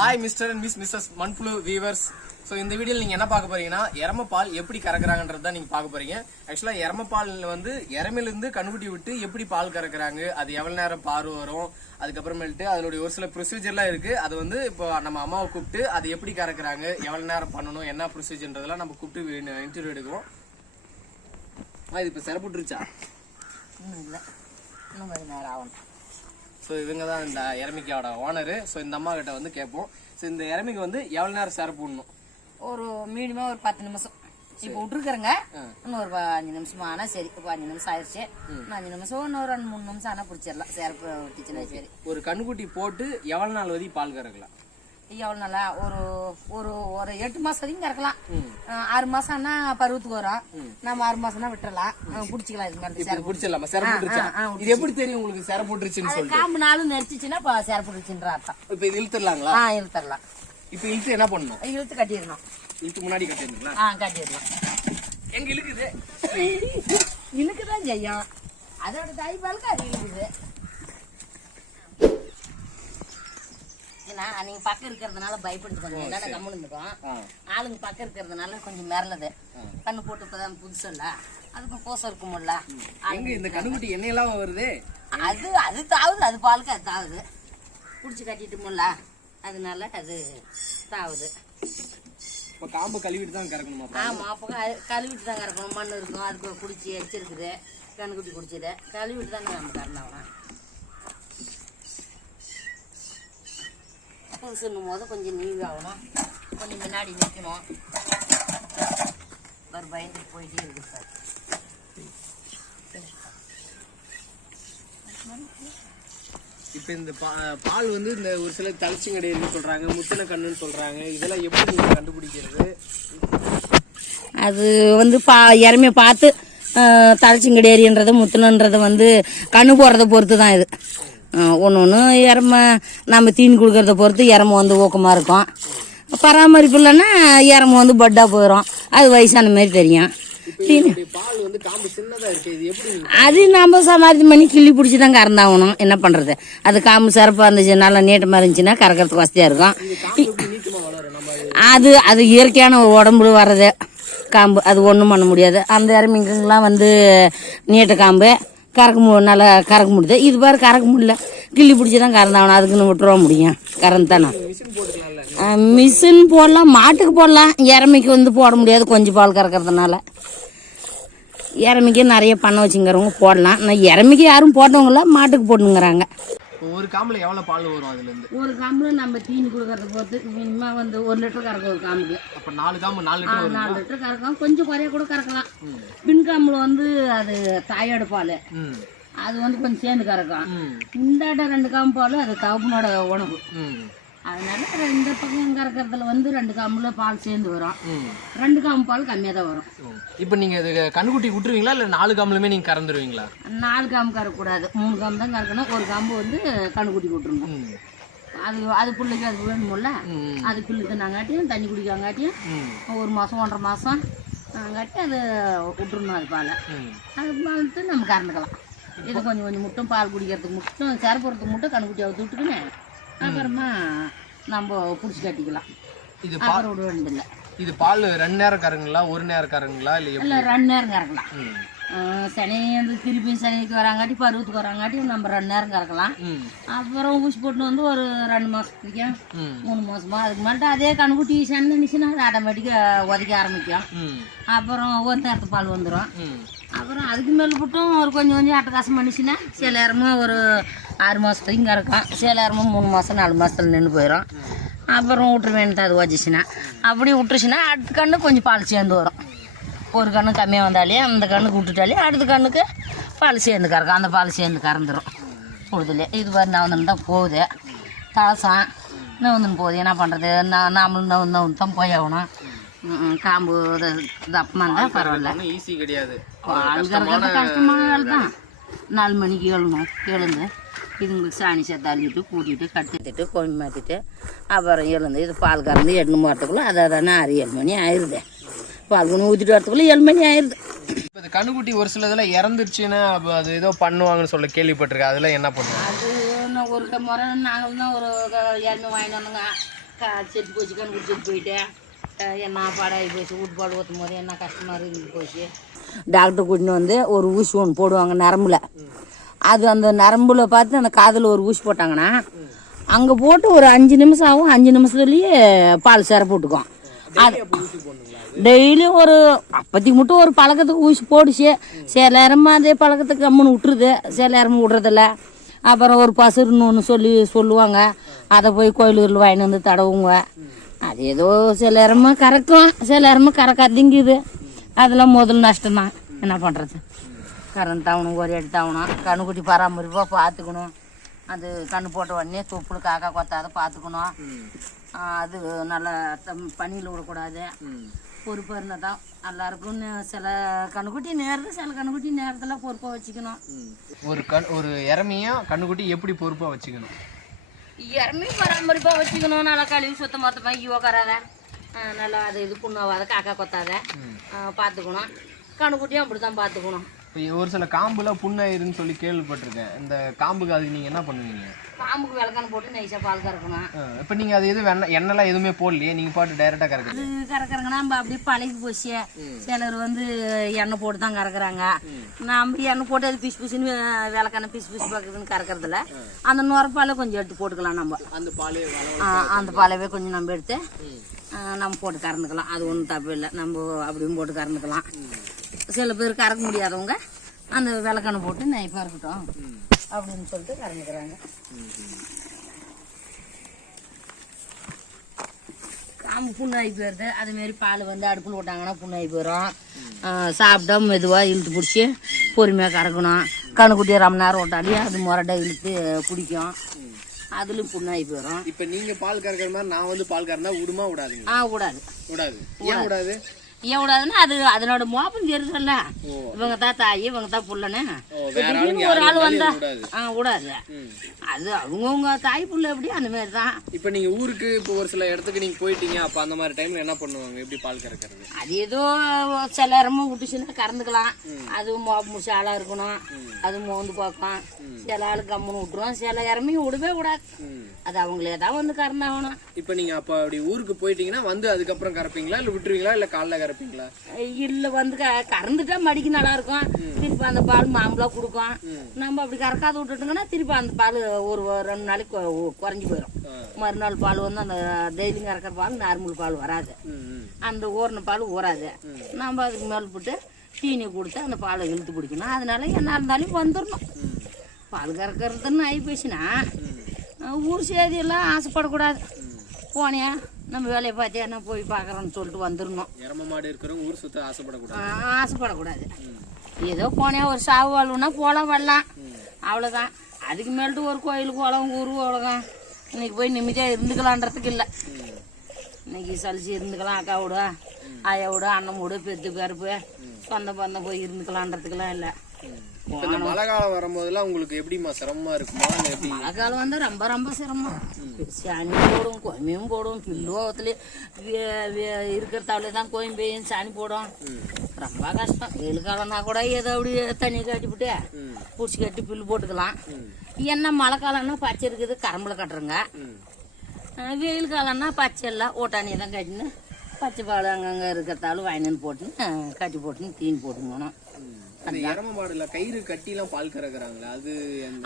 Hi mister and miss missus மண்புழு viewers so இந்த வீடியோவில் நீங்கள் என்ன பார்க்க போறீங்கன்னா எரம பால் எப்படி கறக்குறாங்கன்றது தான் நீங்கள் பார்க்க போறீங்க. ஆக்சுவலாக எரம பால் வந்து எரமிலிருந்து கண்ணுக்குட்டி விட்டு எப்படி பால் கறக்குறாங்க அது எவ்வளோ நேரம் பாரு வரும் அதுக்கப்புறமேட்டு அதனுடைய ஒரு சில ப்ரொசீஜர்லாம் இருக்குது அது வந்து இப்போ நம்ம அம்மாவை கூப்பிட்டு அது எப்படி கறக்குறாங்க எவ்வளோ நேரம் பண்ணணும் என்ன ப்ரொசீஜர்ன்றதெல்லாம் நம்ம கூப்பிட்டு இன்டர்வியூ எடுக்கிறோம். ஆ, இது இப்போ சிறப்புட்டுருச்சா இன்னும் இல்லை. இன்னும் கொஞ்சம் நேரம் ஆகணும். ஸோ இவங்க தான் இந்த இறமிக்கையோட ஓனரு ஸோ இந்த அம்மா கிட்ட வந்து கேட்போம். ஸோ இந்த இறமிக்கு வந்து எவ்வளோ நேரம் சிறப்பு விடணும் ஒரு மீடியமா ஒரு பத்து நிமிஷம். இப்போ விட்டுருக்குறேங்க. இன்னும் ஒரு அஞ்சு நிமிஷம் ஆனா சரி. இப்போ அஞ்சு நிமிஷம் ஆயிடுச்சு. அஞ்சு நிமிஷம் இன்னும் ரெண்டு மூணு நிமிஷம் ஆனா பிடிச்சிடலாம். சிறப்பு விட்டுச்சுன்னா சரி ஒரு கண்ணுக்குட்டி போட்டு எவ்வளோ நாள் வரைக்கும் பால் கறக்கலாம்? எவ்வளோ நல்லா ஒரு ஒரு ஒரு எட்டு மாசம் வரைக்கும் கறக்கலாம். ஆறு மாசம்னா பருவத்துக்கு வரும். நம்ம ஆறு மாசம்னா விட்டுறலாம். பிடிச்சிக்கலாம். இது மாதிரி பிடிச்சிடலாமா? சிறப்புட்டுருச்சா ஆ, ஆ, இது எப்படி தெரியும் உங்களுக்கு சிறப்புட்டுருச்சுன்னு அது சொல்லிட்டு? காம்பு நாளும் நெரிச்சிச்சுன்னா இப்போ சிறப்பு விட்டுச்சுன்ற அர்த்தம். இப்போ இது இழுத்துடலாங்களா? ஆ இழுத்துடலாம். இப்போ இழுத்து என்ன பண்ணணும்? இழுத்து கட்டிடணும். இழுத்து முன்னாடி கட்டிருந்தீங்களா ஆ கட்டிடலாம் எங்க இழுக்குது? இழுக்குதான் செய்யும். அதோட தாய்ப்பாலுக்கு அது இழுக்குது. ஏன்னா நீங்க பக்கம் இருக்கிறதுனால பயப்படுது கொஞ்சம். இல்லைன்னா கம்முன்னு இருந்துக்கும் ஆளுங்க பக்கம் இருக்கிறதுனால கொஞ்சம் மிரளுது. கண்ணு போட்டு இப்பதான் புதுசுல்ல அதுக்கும் கோசம் இருக்கும்ல இந்த கண்ணுக்குட்டி எண்ணெயெல்லாம் வருது? அது அது தாவுது அது பாலுக்கு அது தாவுது. பிடிச்சி கட்டிட்டுமுல்ல. அதனால அது தாவுது. இப்போ காம்பு கழுவிட்டு தான் கறக்கணுமா ஆமா அப்போ கழுவிட்டு தான் கறக்கணும். மண் இருக்கும் அதுக்கு குடிச்சு எச்சிருக்குது. கண்ணுக்குட்டி குடிச்சது கழுவிட்டு தான் நம்ம கறந்தாகணும். புதுசுன்னும் போது கொஞ்சம் நீவி ஆகணும் கொஞ்சம் முன்னாடி நிற்கணும் ஒரு பயந்துட்டு போயிட்டே இருக்கு சார். இப்போ இந்த பா- பால் வந்து இந்த ஒரு சில தளிச்சிங்கடைன்னு சொல்றாங்க? முத்தின கண்ணுன்னு சொல்றாங்க. இதெல்லாம் எப்படி கண்டுபிடிக்கிறது? அது வந்து பா இறமையை பார்த்து தலைச்சிங்கடேரின்றது முத்துனன்றது வந்து கண்ணு போடுறத பொறுத்து தான் இது. ஒன்று ஒன்று இறம நம்ம தீனி கொடுக்கறத பொறுத்து இறம வந்து ஊக்கமாக இருக்கும். பராமரிப்பு இல்லைன்னா இறம வந்து பட்டா போயிடும் அது வயசான மாதிரி தெரியும். அது நம்ம சமாளித்து பண்ணி கிள்ளி பிடிச்சி தான் கறந்தாகணும். என்ன பண்ணுறது அது காம்பு சிறப்பாக இருந்துச்சு நல்லா நீட்டமாக இருந்துச்சுன்னா கறக்கிறதுக்கு வசதியாக இருக்கும். அது அது இயற்கையான உடம்புல வர்றது. காம்பு அது ஒன்றும் பண்ண முடியாது. அந்த இறமிங்கெல்லாம் வந்து நீட்ட காம்பு. கறக்க மு நல்லா கறக்க முடியுது. இது பாரு கறக்க முடியல. கிள்ளி பிடிச்சி தான் கறந்தாகணும். அதுக்குன்னு விட்டுருவ முடியும். கறந்தானா மிஷின் போடலாம் மாட்டுக்கு போடலாம். இறமைக்கு வந்து போட முடியாது கொஞ்சம் பால் கறக்கிறதுனால. இறமைக்கு நிறைய பண்ண வச்சுங்கிறவங்க போடலாம். ஆனால் இறமைக்கு யாரும் போட்டவங்கள மாட்டுக்கு போட்டுங்கிறாங்க ஒரு காம்புல எவ்வளவு பால் வரும் அதுல இருந்து ஒரு காம்புல நம்ம தீனி கொடுக்கறத பொறுத்து மினிமம் வந்து ஒரு லிட்டர் கறக்கும் ஒரு காம்புக்கு. அப்ப நாலு காம்பு நாலு லிட்டர் நாலு லிட்டர் கறக்கலாம் கொஞ்சம் குறைய கூட கறக்கலாம். பின்காம்புல வந்து அது தாயோட பால். அது வந்து கொஞ்சம் சேர்ந்து கறக்கும். இந்த ரெண்டு காம்பு பால் அது தகப்பனோட உணவு. அதனால ரெண்டு பக்கம் கறக்கிறதுல வந்து ரெண்டு காம்புல பால் சேர்ந்து வரும். ரெண்டு காம்பு பால் கம்மியாக தான் வரும். இப்போ நீங்க இது கண்ணுக்குட்டி விட்டுருவீங்களா? இல்ல நாலு காம்புலுமே நீங்க கறந்துருவீங்களா? நாலு காம்பு கறக்கக்கூடாது மூணு காம்பு தான் கறக்கணும். ஒரு காம்பு வந்து கண்ணுக்குட்டி விட்டுருணும் அது அது பிள்ளைக்கு அது வேணுமில்ல? அது பிள்ளை தின்னாங்காட்டியும் தண்ணி குடிக்காங்காட்டியும் ஒரு மாதம் ஒன்றரை மாதம் காட்டி அது விட்டுருணும் அது பாலை. அது பார்த்து நம்ம கறந்துக்கலாம். இது கொஞ்சம் கொஞ்சம் மட்டும் பால் குடிக்கிறதுக்கு மட்டும் சிறப்புறதுக்கு மட்டும் கண்ணுக்குட்டி அவுத்து விட்டுக்குன்னு அப்புறமா நம்ம பிடிச்சி கட்டிக்கலாம். இது பா அப்புறம் விட வேண்டியதில்லை. இது பால் ரெண்டு நேரம் கறங்களா ஒரு நேரம் கறங்களா இல்ல இல்லை ரெண்டு நேரம் கறக்கலாம் சனி வந்து திருப்பியும் சனிக்கு வராங்காட்டி பருவத்துக்கு வராங்காட்டி நம்ம ரெண்டு நேரம் கறக்கலாம் அப்புறம் ஊசி போட்டு வந்து ஒரு ரெண்டு மாதத்துக்கு மூணு மாதமா அதுக்கு மேலே அதே கண்ணுக்குட்டி சனி நினச்சின்னா அது ஆட்டோமேட்டிக்காக உதைக்க ஆரம்பிக்கும். அப்புறம் ஒரு நேரத்து பால் வந்துடும் அப்புறம் அதுக்கு மேலே மட்டும் ஒரு கொஞ்சம் கொஞ்சம் அட்டகாசம் பண்ணிச்சுன்னா சில நேரமும் ஒரு ஆறு மாதத்துக்கும் கறக்கும் சில நேரமும் மூணு மாதம் நாலு மாதத்துல நின்று போயிடும். அப்புறம் வேண்டியது அது வச்சுச்சுன்னா. அப்படி விட்டுருச்சுன்னா அடுத்த கண்ணு கொஞ்சம் பால் சேர்ந்து வரும். ஒரு கண்ணு கம்மியாக வந்தாலே அந்த கண்ணுக்கு விட்டுட்டாலே அடுத்த கண்ணுக்கு பால் சேர்ந்து கறக்கும். அந்த பால் சேர்ந்து கறந்துடும் பொழுதுல இது மாதிரி நவந்துன்னு தான் போகுது. தலசம் நவந்துன்னு போகுது. என்ன பண்ணுறது நான் நாமளும் நவந்து நவந்து தான் போய் ஆகணும். காம்பு தப்பமாக இருந்தால் பரவாயில்ல. ஈஸி கிடையாது. கஷ்டமான வேலை தான். நாலு மணிக்கு எழுணும் எழுந்து இதுங்களுக்கு சாணி சேர்த்து அள்ளிட்டு கூட்டிட்டு கட்டிட்டு கோழி மாற்றிட்டு அப்புறம் எழுந்து இது பால் கறந்து எட்டு வரத்துக்குள்ள அதை தானே ஆறு ஏழு மணி ஆயிடுது பால் கொண்டு ஊற்றிட்டு வரத்துக்குள்ள ஏழு மணி ஆயிடுது இப்போ இந்த கண்ணுக்குட்டி ஒரு சில இதில் இறந்துருச்சுன்னா அப்ப அது ஏதோ பண்ணுவாங்கன்னு சொல்ல கேள்விப்பட்டிருக்கேன். அதெல்லாம் என்ன பண்ணுவாங்க? அது நான் ஒரு முறை நாங்கள் தான் ஒரு ஏழ்மை வாங்கிட்டு வந்தோங்க. செத்து போச்சு கண் குடிச்சிட்டு போயிட்டேன் என்ன பாடாகி போச்சு வீட்டு பாடு ஊற்றும் போது என்ன கஷ்டமாக இருந்து போச்சு. டாக்டர் கூட்டின்னு வந்து ஒரு ஊசி ஒன்று போடுவாங்க நரம்புல. அது அந்த நரம்புல பார்த்து அந்த காதில் ஒரு ஊசி போட்டாங்கன்னா அங்கே போட்டு ஒரு அஞ்சு நிமிஷம் ஆகும். அஞ்சு நிமிஷத்துலேயே பால் சேர போட்டுக்கும். அது டெய்லியும் ஒரு அப்போதைக்கு மட்டும் ஒரு பழக்கத்துக்கு ஊசி போடுச்சு. சில நேரமாக அதே பழக்கத்துக்கு கம்முன்னு விட்டுருது. சில நேரமும் விட்றதில்ல. அப்புறம் ஒரு பசுருன்னு ஒன்று சொல்லி சொல்லுவாங்க. அதை போய் கோயிலூரில் வாங்கிட்டு வந்து தடவுங்க. அது ஏதோ சில நேரமாக கறக்கும். சில நேரமாக கறக்காதீங்குது அதெல்லாம் முதல் நஷ்டம்தான். என்ன பண்ணுறது கரண்ட் தாவணும் ஒரு அடி தாவணும். கண்ணுக்குட்டி பராமரிப்பாக பார்த்துக்கணும் அது கண்ணு போட்ட உடனே தொப்புள் காக்கா கொத்தாத பார்த்துக்கணும் அது நல்லா பனியில் விடக்கூடாது. பொறுப்பாக இருந்தால் தான் எல்லாருக்கும் சில கண்ணுக்குட்டி நேரத்து சில கண்ணுக்குட்டி நேரத்தில் பொறுப்பாக வச்சுக்கணும். ஒரு கண் ஒரு இறமையும் கண்ணுக்குட்டி எப்படி பொறுப்பா வச்சுக்கணும்? இறமே பராமரிப்பாக வச்சுக்கணும். நல்லா கழுவி சுத்தம் மொத்தமாக ஆ, நல்லா அது இது புண்ணாவாத காக்கா கொத்தாத. பார்த்துக்கணும் கண்ணுக்குட்டியும் அப்படி தான் பார்த்துக்கணும் இப்போ ஒரு சில காம்புல புண்ணாயிருன்னு சொல்லி கேள்விப்பட்டிருக்கேன். இந்த காம்புக்கு அதுக்கு நீங்க என்ன பண்ணுவீங்க? பாம்புக்கு விளக்கணு போட்டு நைஸாக பால் கறக்கணும். இப்போ நீங்க அது எதுவும் வெண்ணெய் எண்ணெய்லாம் எதுவுமே போடலையே? நீங்க பாட்டு டைரக்டா கறக்குது அது கறக்குறாங்கன்னா நம்ம அப்படியே பழகி போச்சு. சிலர் வந்து எண்ணெய் போட்டு தான் கறக்குறாங்க. நம்ம எண்ணெய் போட்டு அது பிசு பிசுன்னு விளக்கெண்ணெய் பிசு பிசு பார்க்குதுன்னு கறக்கறதில்ல. அந்த நுரப்பால கொஞ்சம் எடுத்து போட்டுக்கலாம் நம்ம. அந்த பாலே அந்த பாலவே கொஞ்சம் நம்ம எடுத்து நம்ம போட்டு கறந்துக்கலாம். அது ஒன்றும் தப்பு இல்லை. நம்ம அப்படியும் போட்டு கறந்துக்கலாம். சில பேர் கறக்க முடியாதவங்க அந்த விளக்கெண்ணெய் போட்டு நைப்பாக இருக்கட்டும் அப்படின்னு சொல்லிட்டு கறந்துக்கிறாங்க. காம்பு புண்ணாகி போயிடுது அதுமாரி பால் வந்து அடுப்பில் விட்டாங்கன்னா புண்ணாகி போயிடும் சாப்பிட்டா மெதுவாக இழுத்து பிடிச்சி பொறுமையாக கறக்கணும். கண்ணுக்குட்டியை ரொம்ப நேரம் விட்டாலே அது முரட்டை இழுத்து பிடிக்கும் அதுலேயும் புண்ணாகி போயிடும் இப்போ நீங்க பால் கறக்கிற மாதிரி நான் வந்து பால் கறந்தா விடுமா விடாதுங்க ஆ விடாது விடாது ஏன் விடாது விடாதுன்னா அது அதனோட மோப்பம் தெரியுதுல்ல. இவங்க தான் தாய் இவங்க தான் புள்ளன்னு ஆளுங்க ஒரு ஆள் வந்தா ஆ விடாது. அது அவங்கவுங்க தாய் புள்ள எப்படி அந்த மாதிரி தான் இப்போ நீங்க ஊருக்கு இப்போ ஒரு சில இடத்துக்கு நீங்க போயிட்டீங்க அப்ப அந்த மாதிரி டைம்ல என்ன பண்ணுவாங்க? எப்படி பால் கறக்கிறது? அது ஏதோ சில நேரமும் விட்டுச்சுன்னா கறந்துக்கலாம். அது மோப்பம் முடிச்ச ஆளாக இருக்கணும். அது மோந்து பார்க்கும். சில ஆள் கம்முன்னு விட்டுரும். சில இறமையும் விடவே விடாது ம். அது அவங்களே தான் வந்து கறந்தாகணும். இப்போ நீங்க அப்ப அப்படி ஊருக்கு போயிட்டீங்கன்னா வந்து அதுக்கப்புறம் கறப்பீங்களா? இல்ல விட்டுருவீங்களா? இல்ல காலைல கறப்பீங்களா இல்ல வந்து க- கறந்துட்டா மடிக்கு நல்லா இருக்கும் திருப்பி அந்த பால் மாம்பழா கொடுக்கும். நம்ம அப்படி கறக்காத விட்டுட்டோங்கன்னா திருப்பி அந்த பால் ஒரு ரெண்டு நாளைக்கு குறைஞ்சு போயிடும் மறுநாள் பால் வந்து அந்த டெய்லியும் கறக்கிற பால் நார்மல் பால் வராது. அந்த ஊறின பால் ஊறாது. நம்ம அதுக்கு மேல் போட்டு தீனி கொடுத்து அந்த பாலை இழுத்து பிடிக்கணும். அதனால என்ன இருந்தாலும் வந்துடணும் பால் கறக்கிறதுன்னு ஆகி போச்சுன்னா ஊர் செய்தியெல்லாம் ஆசைப்படக்கூடாது. போனியா? நம்ம வேலையை பார்த்தியா? நான் போய் பார்க்குறோன்னு சொல்லிட்டு வந்துடணும். எரம மாடு இருக்கிறவங்க ஊர் சுத்த ஆசைப்படக்கூடாது. ஆசைப்படக்கூடாது. ஏதோ போனே ஒரு சாவு வாழ்வுனா போலாம் வரலாம். அவ்வளோதான் அதுக்கு மேலிட்டு ஒரு கோயில் குளம் ஊர் உலகம் இன்னைக்கு போய் நிம்மதியாக இருந்துக்கலான்றதுக்கு இல்லை. இன்னைக்கு சலிச்சு இருந்துக்கலாம் அக்கா விட ஆயா விட அண்ணன் விட பெத்து பருப்பு சொந்த பந்தம் போய் இருந்துக்கலான்றதுக்கெல்லாம் இல்லை. இப்போ இந்த மழை காலம் வரும்போதெல்லாம் உங்களுக்கு எப்படிமா சிரமமா இருக்குமா? இல்ல எப்படி? மழை காலம் வந்து ரொம்ப ரொம்ப சிரமம். சாணி போடும் கோயம்பையும் போடும் பில்லுவத்துல இருக்கிற தவளை தான் கோயம்பையும் சாணி போடும். ரொம்ப கஷ்டம். வெயில் காலம்னா கூட ஏதோ அப்படி தண்ணி கட்டிவிட்டு பிடிச்சி கட்டி புல் போட்டுக்கலாம். என்ன மழை காலம்னா பச்சை இருக்குது கரம்புல கட்டுறங்க. வெயில் காலம்னா பச்சை எல்லாம் ஓட்டானியை தான் கட்டின்னு பச்சை பால் அங்கங்கே இருக்கிறதாலும் வந்து போட்டுன்னு கட்டி போட்டுன்னு தீனி எரம மாடுல கயிறு கட்டிலாம் பால் கறக்குறாங்களா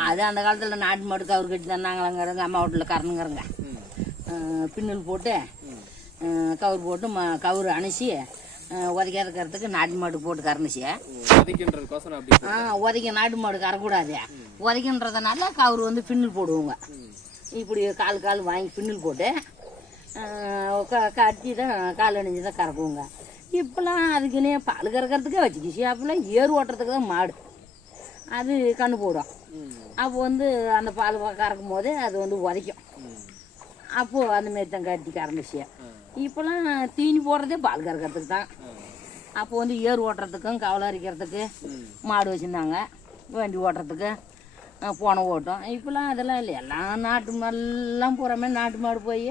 அது அந்த காலத்தில் நாட்டு மாடு கவுரு கட்டி தந்தாங்களாங்கிறங்க அம்மா வீட்டில் கறந்துங்கிறங்க ம். பின்னல் போட்டு கவுரு போட்டு கவுரு அணைச்சி உதைக்காத கறதுக்கு நாட்டு மாடு போட்டு கறந்துச்சு ஆ உதைக்க நாட்டு மாடு கறக்கூடாது உதைக்கின்றதுனால கவுரு வந்து பின்னல் போடுவோங்க. இப்படி கால் கால் வாங்கி பின்னல் போட்டு கட்டி தான் கால் அணிஞ்சு தான் கறக்குவோங்க. இப்போலாம் அதுக்குன்னே பால் கறக்கிறதுக்கே வச்சுக்கிச்சு அப்போல்லாம் ஏறு ஓட்டுறதுக்கு தான் மாடு. அது கண்ணு போடும். அப்போ வந்து அந்த பால் கறக்கும் போது அது வந்து உதைக்கும். அப்போது அந்த மாரி தான் கட்டி கறந்துச்சு இப்போலாம் தீனி போடுறதே பால் கறக்கிறதுக்கு தான். அப்போ வந்து ஏர் ஓட்டுறதுக்கும் கவலை அரிக்கிறதுக்கு மாடு வச்சுருந்தாங்க. வண்டி ஓட்டுறதுக்கு அஹ், போன ஓட்டம். இப்போலாம் அதெல்லாம் இல்லை. எல்லாம் நாட்டு மாடுலாம் பூராமே நாட்டு மாடு போய்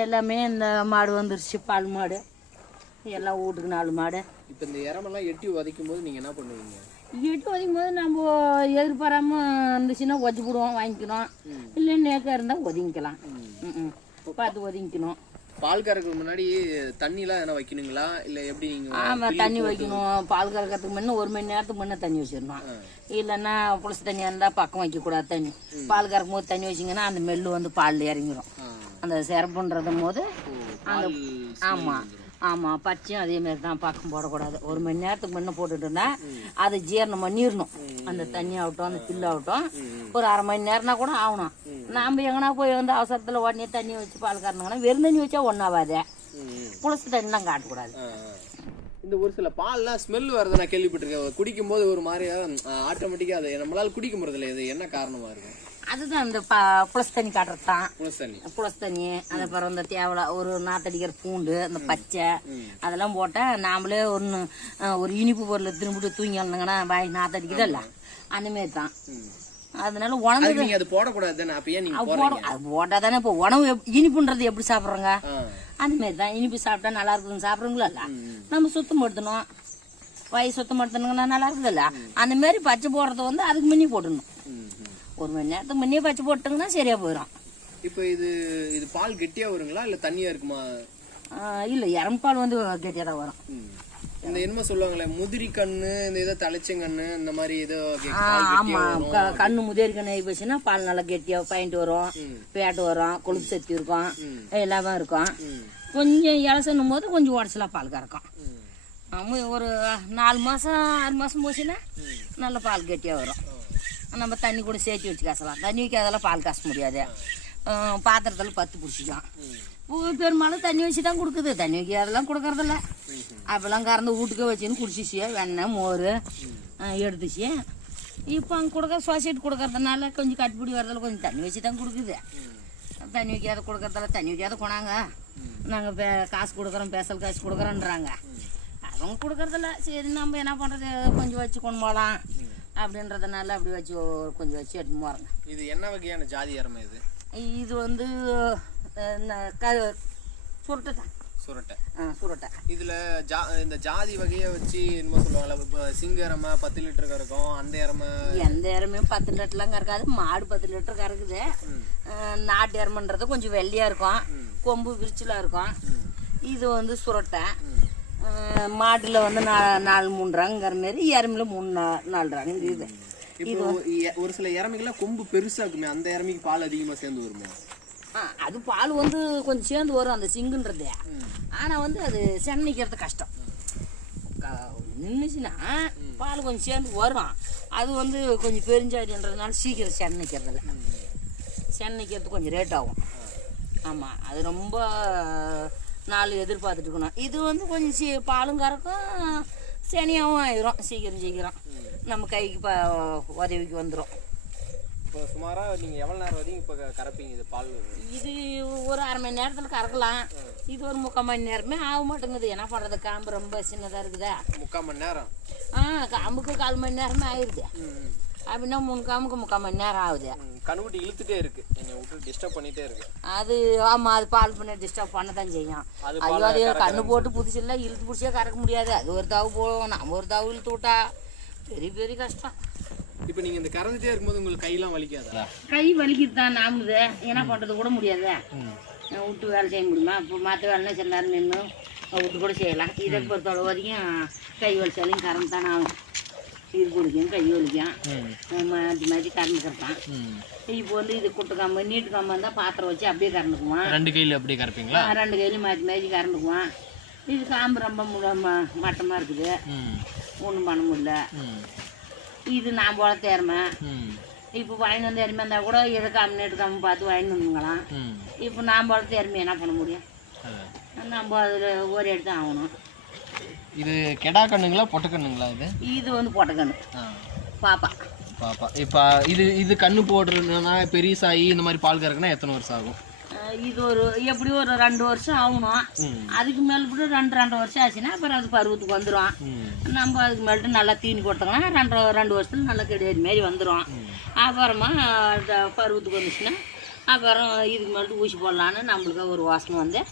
எல்லாமே இந்த மாடு வந்துருச்சு பால் மாடு. எல்லாம் வீட்டுக்கு நாலு மாடு. இப்போ இந்த எரமெல்லாம் எட்டி உதைக்கும் போது நீங்க என்ன பண்ணுவீங்க? எட்டு ஒதுக்கும் போது நம்ம எதிர்பாராமல் இருந்துச்சுன்னா ஒத்தி போடுவோம் வாங்கிக்கணும் இல்லை நேக்காக இருந்தால் ஒதுங்கிக்கலாம். பார்த்து ஒதுங்கிக்கணும் பால் கறக்கிறதுக்கு முன்னாடி தண்ணிலாம் எதனா வைக்கணுங்களா? இல்ல எப்படி நீங்க ஆமாம் தண்ணி வைக்கணும். பால் கறக்கிறதுக்கு முன்ன ஒரு மணி நேரத்துக்கு முன்ன தண்ணி வச்சிடணும். இல்லைன்னா புளிச்ச தண்ணியாக இருந்தால் பக்கம் வைக்கக்கூடாது தண்ணி. பால் கறக்கும் போது தண்ணி வச்சிங்கன்னா அந்த மெல்லு வந்து பாலில் இறங்கிடும். அந்த சிறப்புன்றதும் போது அந்த ஆமாம் ஆமாம் பச்சையும் அதே மாதிரி தான் பக்கம் போடக்கூடாது. ஒரு மணி நேரத்துக்கு முன்ன போட்டுட்டோம்னா அது ஜீரணம் பண்ணிடணும் அந்த தண்ணி ஆகட்டும் அந்த பில்லு ஆகட்டும். ஒரு அரை மணி நேரம்னா கூட ஆகணும். நாம் எங்கன்னா போய் வந்து அவசரத்தில் உடனே தண்ணி வச்சு பால் காரணம்னா வெறும் தண்ணி வச்சா ஒன்றாவாதே ம், தண்ணிலாம் காட்டக்கூடாது. இந்த ஒரு சில பால்லாம் ஸ்மெல் வருது நான் கேள்விப்பட்டிருக்கேன். குடிக்கும் போது ஒரு மாதிரியா ஆட்டோமேட்டிக்கா அது நம்மளால குடிக்க முடியல இது என்ன காரணமா இருக்கும் அதுதான் இந்த ப புளச தண்ணி காட்டுறது தான் புளஸ் தண்ணி அதுக்கப்புறம் இந்த தேவலை ஒரு நாத்தடிக்கிற பூண்டு இந்த பச்சை அதெல்லாம் போட்டால் நாமளே ஒன்று ஒரு இனிப்பு பொருளை திரும்பிட்டு தூங்கி வந்தாங்கன்னா வாய் நாத்தடிக்குதல்ல? அந்த மாரி தான் அதனால உணவு அது போடக்கூடாது தானே? அப்ப ஏன் நீங்க அது போடுறீங்க? போட அது போட்டால் தானே இப்போ உணவு இனிப்புன்றது எப்படி சாப்பிட்றோங்க. அந்த மாரி தான் இனிப்பு சாப்பிட்டா நல்லா இருக்குதுன்னு சாப்பிட்றோங்களா நம்ம சுத்தம் படுத்தணும் வயசு சுத்தம் படுத்தணுங்கன்னா நல்லா இருக்குதுல்ல? அந்த மாரி பச்சை போடுறது வந்து அதுக்கு முன்னே போட்டுடணும். ஒரு மணி நேரத்துக்கு முன்னே பச்சை போட்டுங்கன்னா சரியா போயிடும் இப்போ இது இது பால் கெட்டியா வருங்களா? இல்ல தண்ணியா இருக்குமா? இல்லை இறம்பால் வந்து கெட்டியாக தான் வரும். இந்த என்னமோ சொல்லுவாங்களே முதிரி கண்ணு இந்த ஏதோ தலைச்சங்கண்ணு இந்த மாதிரி ஏதோ கெட்டியா ஆமா. கண்ணு முதிரி கண்ணு ஆகி போச்சுன்னா பால் நல்லா கெட்டியாக பாயிண்ட் வரும். பேட்டு வரும். கொழுப்பு சக்தி இருக்கும். எல்லாமே இருக்கும். கொஞ்சம் இலசன்னும் போது கொஞ்சம் உடச்சலாம் பால் கறக்கும். ஒரு நாலு மாசம் ஆறு மாசம் போச்சுன்னா நல்ல பால் கெட்டியாக வரும். நம்ம தண்ணி கூட சேர்த்து வச்சு காசலாம். தண்ணி வைக்காதெல்லாம் பால் காச முடியாது. பாத்திரத்தில் பத்து பிடிச்சிக்கும் பெரும்பாலும் தண்ணி வச்சு தான் கொடுக்குது. தண்ணி வைக்காதெல்லாம் கொடுக்கறதில்ல. அப்பெல்லாம் கறந்து வீட்டுக்கே வச்சுன்னு குடிச்சிச்சு வெண்ணெய் மோர் எடுத்துச்சு இப்போ அங்கே கொடுக்க சொசைட்டி கொடுக்கறதுனால கொஞ்சம் கட்டுப்பிடி வரதில் கொஞ்சம் தண்ணி வச்சு தான் கொடுக்குது. தண்ணி வைக்காத கொடுக்கறதால தண்ணி வைக்காத கொண்டாங்க நாங்கள் பே காசு கொடுக்குறோம் பேசல் காசு கொடுக்குறோன்றாங்க. அவங்க கொடுக்கறதில்ல. சரி நம்ம என்ன பண்ணுறது கொஞ்சம் வச்சு கொண்டு போகலாம் அப்படின்றதுனால அப்படி வச்சு கொஞ்சம் வச்சு எடுத்துன்னு போகிறோங்க இது என்ன வகையான ஜாதி எருமை இது? இது வந்து சுருட்டை தான். சுரட்டை. சுருட்டை. இதுல ஜா இந்த ஜாதி வகையை வச்சு என்னமோ சொல்லுவாங்கல்ல இப்போ சிங்க எருமை பத்து லிட்டர் கறக்கும் அந்த எருமை எந்த இடமே பத்து லிட்டர்லாம் கறக்காது மாடு பத்து லிட்டர் கறக்குது நாட்டு எருமைன்றது கொஞ்சம் வெள்ளையாக இருக்கும். கொம்பு விரிச்சலாக இருக்கும். இது வந்து சுரட்டை. மாட்டுல வந்து நா நாலு மூணு ரங்குங்கிற மாரி எருமையில மூணு நா- நாலு ரங்கு. இது இப்போ ஒரு சில இறமைகள்லாம் கொம்பு பெருசா இருக்குமே அந்த இறமைக்கு பால் அதிகமா சேர்ந்து வருமே? ஆ, அது பால் வந்து கொஞ்சம் சேர்ந்து வரும் அந்த சிங்குன்றது. ஆனால் வந்து அது சென்னைக்கிறது கஷ்டம். நின்னுச்சுன்னா பால் கொஞ்சம் சேர்ந்து வரும். அது வந்து கொஞ்சம் பெருஞ்சாடின்றதுனால சீக்கிரம் சென்னைக்கிறதில்ல சென்னைக்கிறது கொஞ்சம் ரேட் ஆகும். ஆமாம் அது ரொம்ப நாள் எதிர்பார்த்துட்டு இருக்கணும் இது வந்து கொஞ்சம் சீ பாலும் கறக்கும் சனியாகவும் ஆயிரும். சீக்கிரம் சீக்கிரம். நம்ம கைக்கு ப உதவிக்கு வந்துடும் இப்போ சுமாரா நீங்க எவ்வளவு நேரம் வரைக்கும் இப்போ கறப்பீங்க இது பால்? இது ஒரு அரை மணி நேரத்தில் கறக்கலாம். இது ஒரு முக்கால் மணி நேரமே ஆக மாட்டேங்குது. என்ன பண்ணுறது காம்பு ரொம்ப சின்னதாக இருக்குதா? முக்கால் மணி நேரம்? ஆ காம்புக்கு கால் மணி நேரமே ஆயிடுது அப்படின்னா மூணு காம்புக்கு முக்கால் மணி நேரம் ஆகுது. கண்ணுக்குட்டி இழுத்துட்டே இருக்கு. என்னை விட்டு டிஸ்டர்ப் பண்ணிட்டே இருக்கு. அது ஆமாம் அது பால் பண்ண டிஸ்டர்ப் பண்ண தான் செய்யும். அது ஐயோ அது கண்ணு போட்டு புதுசில்ல இழுத்து பிடிச்சே கறக்க முடியாது. அது ஒரு தாவு போடும் நம்ம ஒரு தாவு இழுத்து விட்டா பெரிய பெரிய கஷ்டம். இப்போ நீங்க இந்த கறந்துட்டே இருக்கும்போது உங்களுக்கு கையெல்லாம் வலிக்காதா? கை வலிக்குது தான் நாமுது என்ன பண்ணுறது கூட முடியாது. விட்டு வேலை செய்ய முடியுமா? இப்போ மற்ற வேலைனா சில நேரம் நின்று விட்டு கூட செய்யலாம். இதை பொறுத்தளவு வரைக்கும் கை வலிச்சாலையும் கறந்து தானே ஆகும். இது பிடிக்கும் கை வலிக்கும் மாற்றி மாற்றி கறந்துக்கிறதான் இப்போ வந்து இது குட்டு கம்பு நீட்டு கம்பு இருந்தால் பாத்திரம் வச்சு அப்படியே கறந்துக்குவான். ரெண்டு கையில அப்படியே கறப்பீங்களா? ரெண்டு கையிலையும் மாற்றி மாற்றி கறந்துக்குவான். இது காம்பு ரொம்ப மட்டமாக இருக்குது. ஒன்றும் பண்ண முடியல. இது நான் போல தேர்மை. இப்போ வாங்கி வந்து எருமை இருந்தால் கூட எது காமி நீட்டு காமி பார்த்து வாங்கி வந்துங்களாம் இப்போ நான் போல தேர்மை என்ன பண்ண முடியும்? நம்ம அதில் ஒரு எடுத்து ஆகணும். இது கெடா கண்ணுங்களா பொட்டை கண்ணுங்களா இது? இது வந்து பொட்டக்கண்ணு பாப்பா. பாப்பா. இப்போ இது இது கண்ணு போடுறதுனா பெரியசாயி இந்த மாதிரி பால் கறக்குனா எத்தனை வருஷம் ஆகும்? இது ஒரு எப்படி ஒரு ரெண்டு வருஷம் ஆகணும். அதுக்கு மேலே கூட ரெண்டு ரெண்டு வருஷம் ஆச்சுன்னா அப்புறம் அது பருவத்துக்கு வந்துடும் நம்ம அதுக்கு மேலிட்டு நல்லா தீனி கொடுத்தோங்கன்னா ரெண்டு ரெண்டு வருஷத்துல நல்லா கிடையாது மாரி வந்துடும் அப்புறமா பருவத்துக்கு வந்துச்சுன்னா அப்புறம் இதுக்கு மேலிட்டு ஊசி போடலான்னு நம்மளுக்கு ஒரு வாசனை வந்து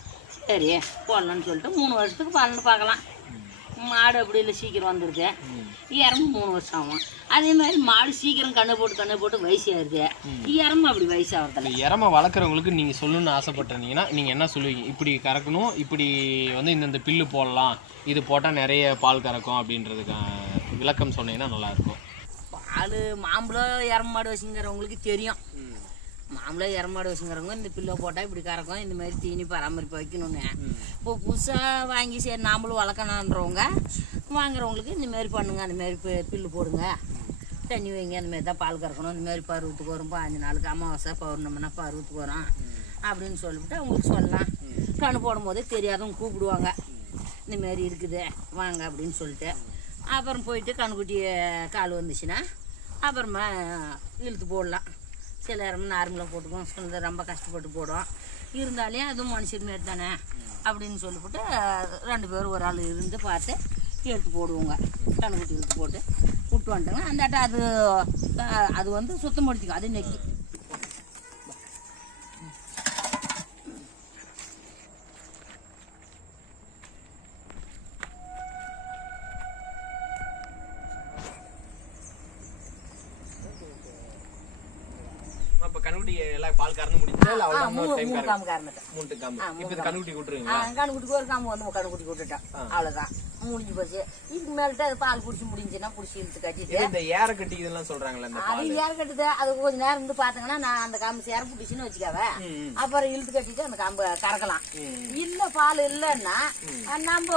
சரி போடலான்னு சொல்லிட்டு மூணு வருஷத்துக்கு பலன் பார்க்கலாம். மாடு அப்படி இல்லை சீக்கிரம் வந்துடுது எரம்பு மூணு வருஷம் ஆகும். அதே மாதிரி மாடு சீக்கிரம் கண்ணு போட்டு கண்ணு போட்டு வயசாயிருது எரம்பு அப்படி வயசாகிறதில்ல. இறம வளர்க்குறவங்களுக்கு நீங்க சொல்லணும்னு ஆசைப்பட்டிருந்தீங்கன்னா நீங்க என்ன சொல்லுவீங்க? இப்படி கறக்கணும் இப்படி வந்து இந்தந்த பில்லு போடலாம் இது போட்டா நிறைய பால் கறக்கும் அப்படின்றதுக்கு விளக்கம் சொன்னீங்கன்னா நல்லா இருக்கும். பால் மாம்பழம் எரம்பு மாடு வச்சுங்கிறவங்களுக்கு தெரியும். மாம்பழம் எரமாடு வச்சுங்கிறவங்க இந்த பில்லோ போட்டால் இப்படி கறக்கும் இந்த மாதிரி தீனி பராமரிப்பு வைக்கணும்னு. இப்போ புதுசாக வாங்கி சரி நாமளும் வளர்க்கணுன்றவங்க வாங்குறவங்களுக்கு இந்த மாதிரி பண்ணுங்க அந்த மாதிரி பி- பில்லு போடுங்க. தண்ணி வைங்க அந்த மாதிரி தான் பால் கறக்கணும். இந்த மாதிரி பருவத்துக்கு வரும் பாஞ்சு நாளுக்கு அமாவாசை பௌர்ணமினா பருவத்துக்கு வரும் அப்படின்னு சொல்லிவிட்டு அவங்களுக்கு சொல்லலாம். கண்ணு போடும்போதே தெரியாதவங்க கூப்பிடுவாங்க. இந்த மாதிரி இருக்குது வாங்க அப்படின்னு சொல்லிட்டு. அப்புறம் போயிட்டு கண்ணுக்குட்டி கால் வந்துச்சுன்னா அப்புறமா இழுத்து போடலாம். சில நேரம் நார்மலாக போட்டுக்குவோம். சில ரொம்ப கஷ்டப்பட்டு போடுவோம். இருந்தாலே அதுவும் மனுஷன் மாரி தானே அப்படின்னு சொல்லிவிட்டு ரெண்டு பேரும் ஒரு ஆள் இருந்து பார்த்து எடுத்து போடுவோங்க. கண்ணுக்குட்டி இழுத்து போட்டு விட்டு வந்துட்டோங்க அந்தாட்ட அது அது வந்து சுத்தம் படுத்திக்கும். அது நெக்கி அப்ப கண்ணுக்குட்டி எல்லாம் பால் கறந்து முடிஞ்சா இல்ல ஆ, அவ்வளவுதான் மூணு காம்பு காரணத்தை மூணு காம்பு இப்ப கண்ணுக்குட்டி விட்டுருவீங்களா? கண்ணுக்குட்டிக்கு ஒரு காம்பு வந்து கண்ணுக்குட்டி விட்டுட்டோம் அவ்வளோதான் முடிஞ்சு போச்சு இதுக்கு மேல்ட்டு அது பால் பிடிச்சி முடிஞ்சுன்னா பிடிச்சி இழுத்து கட்டிட்டு. இந்த ஏற கட்டி இதெல்லாம் சொல்றாங்கல்ல இந்த அது ஏற கட்டுது. அது கொஞ்ச நேரம் இருந்து பாத்தீங்கன்னா நான் அந்த காம்பு சேர பிடிச்சின்னு வச்சுக்காவ. ம். அப்புறம் இழுத்து கட்டிட்டு அந்த காம்பு கறக்கலாம். ம். இல்ல பால் இல்லைன்னா நம்ம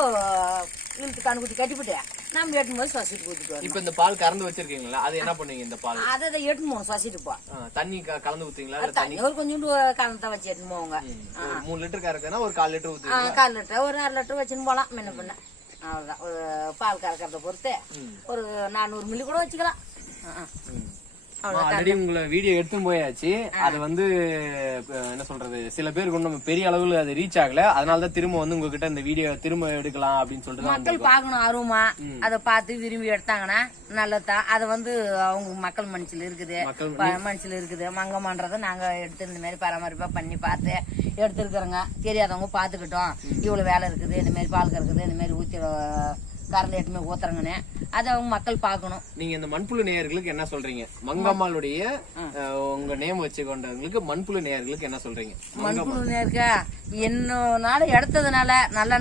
இழுத்து கண்ணுக்குட்டி கட்டிவிட்டு நம்ம எட்டு போது ஊற்றிட்டு வரணும். இப்ப இந்த பால் கறந்து வச்சிருக்கீங்களா? அது என்ன பண்ணுவீங்க இந்த பால்? அதை அதை எட்டு போகணும் சொசிட்டு போ. தண்ணி கலந்து ஊத்துவீங்களா? இல்ல தண்ணி ஒரு கொஞ்சோண்டு கலந்தா வச்சு ஒரு மூணு லிட்டர் கறக்குன்னா ஒரு கால் லிட்டர் ஊத்துவீங்க கால் லிட்டர் ஒரு அரை லிட்டர் வச்சுன்னு போகலாம். முன்ன பின்ன. அவ்வளோதான் ஒரு பால் கறக்கிறத பொறுத்து ஒரு நானூறு மில்லி கூட வச்சுக்கலாம். ஆல்ரெடி உங்களை வீடியோ எடுத்துன்னு போயாச்சு. அது வந்து என்ன சொல்றது சில பேருக்கு ஒன்றும் பெரிய அளவுல அது ரீச் ஆகல. அதனால தான் திரும்ப வந்து உங்ககிட்ட இந்த வீடியோ திரும்ப எடுக்கலாம் அப்படின்னு சொல்லிட்டு மக்கள் பார்க்கணும் ஆர்வமா. அதை பார்த்து விரும்பி எடுத்தாங்கன்னா நல்லதுதான் அதை வந்து அவங்க மக்கள் மனசுல இருக்குது. மனசுல? இருக்குது. மங்கம்ன்றதை நாங்க எடுத்து இந்த மாதிரி பராமரிப்பா பண்ணி பார்த்து எடுத்துருக்குறோங்க. தெரியாதவங்க பார்த்துக்கிட்டோம். இவ்வளவு வேலை இருக்குது இந்த மாதிரி பால் கறக்குது இந்த மாதிரி ஊத்தி கறந்து எட்டுமே ஊத்துறங்கன்னு. அதை அவங்க மக்கள் பார்க்கணும். நீங்க இந்த மண்புழு நேயர்களுக்கு என்ன சொல்றீங்க? மங்கம்மாளுடைய உங்க நேம் வச்சு கொண்டவங்களுக்கு மண்புழு நேயர்களுக்கு என்ன சொல்றீங்க? மண்புழு இருக்கா என்னனால எடுத்ததுனால நல்லா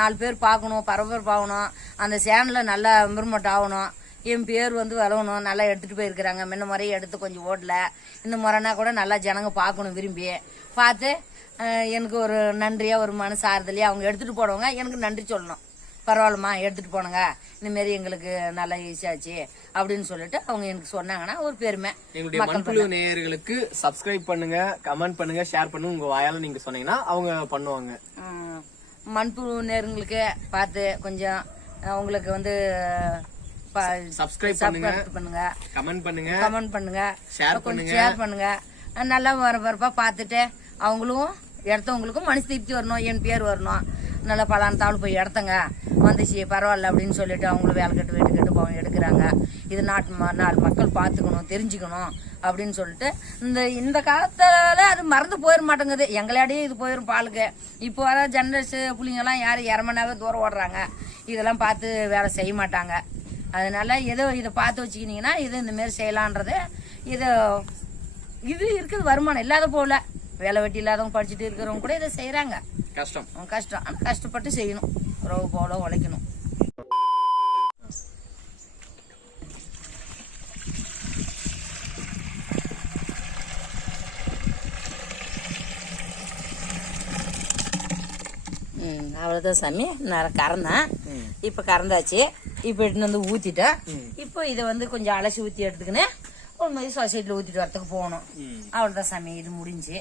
நாலு பேர் பார்க்கணும் பரபரப்பு ஆகணும். அந்த சேனல்ல நல்லா இம்ப்ரூவ்மெண்ட் ஆகணும். என் பேர் வந்து வளரணும். நல்லா எடுத்துட்டு போயிருக்கிறாங்க. முன்ன முறையை எடுத்து கொஞ்சம் ஓடல. இந்த முறைனா கூட நல்லா ஜனங்க பார்க்கணும் விரும்பி. பார்த்து எனக்கு ஒரு நன்றியா ஒரு மனசு ஆறுதலையா அவங்க எடுத்துட்டு போனவங்க எனக்கு நன்றி சொல்லணும். பரவாயில்லம்மா எடுத்துட்டு போனங்க. இந்த மாரி எங்களுக்கு நல்லா ஈஸியாச்சு அப்படின்னு சொல்லிட்டு அவங்க எனக்கு சொன்னாங்கன்னா ஒரு பெருமை. எங்களுடைய மண்புழு நேயர்களுக்கு சப்ஸ்கிரைப் பண்ணுங்க கமெண்ட் பண்ணுங்க ஷேர் பண்ணுங்க. உங்க வாயால நீங்க சொன்னீங்கன்னா அவங்க பண்ணுவாங்க. மண்புழு நேருங்களுக்கு பார்த்து கொஞ்சம் அவங்களுக்கு வந்து சப்ஸ்கிரைப் பண்ணுங்க பண்ணுங்க. கமெண்ட் பண்ணுங்க கமெண்ட் பண்ணுங்க. ஷேர் கொஞ்சம் ஷேர் பண்ணுங்க. நல்லா வரப்பா பார்த்துட்டு அவங்களும் எடுத்தவங்களுக்கும் மனசு திருப்தி வரணும் என் பேர் வரணும். நல்லா பலான் தாள் போய் எடுத்தங்க. வந்துச்சு பரவாயில்ல அப்படின்னு சொல்லிட்டு அவங்களும் வேலை கட்டு வீட்டு கட்டு போவோம் எடுக்கிறாங்க. இது நாட்டு ம- நாலு மக்கள் பார்த்துக்கணும் தெரிஞ்சுக்கணும் அப்படின்னு சொல்லிட்டு இந்த இந்த காலத்தில் அது மறந்து போயிட மாட்டேங்குது. எங்களாடியே இது போயிடும் பாலுக்கு. இப்போ வர ஜென்ரல்ஸு பிள்ளைங்கெல்லாம் யாரும் இரமனாவே தூரம் ஓடுறாங்க. இதெல்லாம் பார்த்து வேலை செய்ய மாட்டாங்க. அதனால ஏதோ இதை பார்த்து வச்சுக்கினீங்கன்னா இது இந்தமாரி செய்யலான்றது இது இது இருக்குது வருமானம் இல்லாத போல. வேலை வெட்டி இல்லாதவங்க படிச்சுட்டு இருக்கிறவங்க கூட இதை செய்கிறாங்க கஷ்டம். கஷ்டம். ஆனால் கஷ்டப்பட்டு செய்யணும். உறவு போல உழைக்கணும். அவ்வளோதான் சாமி. நான் கறந்தேன். இப்போ கறந்தாச்சு. இப்போ எடுத்துன்னு வந்து ஊற்றிட்டேன் இப்போ இதை வந்து கொஞ்சம் அலசி ஊற்றி எடுத்துக்கின்னு ஒரு மாதிரி சொசைட்டியில் ஊற்றிட்டு வரத்துக்கு போகணும். அவ்வளோதான் சாமி. இது முடிஞ்சு.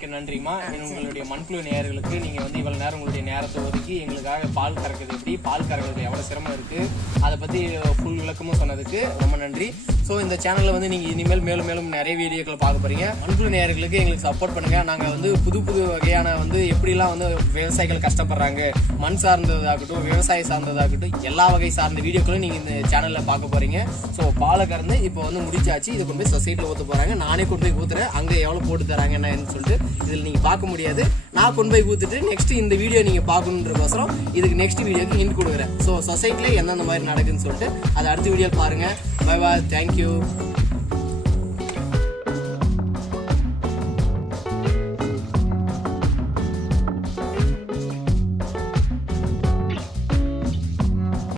மிக்க நன்றிமா உங்களுடைய மண்புழு நேயர்களுக்கு நீங்க வந்து இவ்வளவு நேரம் உங்களுடைய நேரத்தை ஒதுக்கி எங்களுக்காக பால் கறக்கிறது எப்படி? பால் கறக்கிறது எவ்வளவு சிரமம் இருக்கு? அதை பத்தி ஃபுல் விளக்கமும் சொன்னதுக்கு ரொம்ப நன்றி. ஸோ இந்த சேனலில் வந்து நீங்கள் இனிமேல் மேலும் மேலும் நிறைய வீடியோக்களை பார்க்க போகிறீங்க அன்பு நேயர்களுக்கு எங்களுக்கு சப்போர்ட் பண்ணுங்கள் நாங்கள் வந்து புது புது வகையான வந்து எப்படிலாம் வந்து விவசாயிகள் கஷ்டப்படுறாங்க மண் சார்ந்ததாகட்டும் விவசாயம் சார்ந்ததாகட்டும் எல்லா வகை சார்ந்த வீடியோக்களும் நீங்கள் இந்த சேனலில் பார்க்க போகிறீங்க ஸோ பாலை கறந்து இப்போ வந்து முடிச்சாச்சு. இது கொண்டு போய் சொசைட்டியில் ஊற்ற போகிறாங்க நானே கொண்டு போய் ஊற்றுறேன் அங்கே எவ்வளோ போட்டு தராங்க என்னன்னு சொல்லிட்டு இதில் நீங்கள் பார்க்க முடியாது. நான் கொண்டு போய் ஊத்துட்டு நெக்ஸ்ட் இந்த வீடியோ நீங்கள் பார்க்கணுன்றக்கோசரம் இதுக்கு நெக்ஸ்ட் வீடியோக்கு ஹிண்ட் கொடுக்குறேன். ஸோ சொசைட்டில எந்தெந்த மாதிரி நடக்குதுன்னு சொல்லிட்டு அதை அடுத்த வீடியோ பாருங்கள் பை பாய் தேங்க்யூ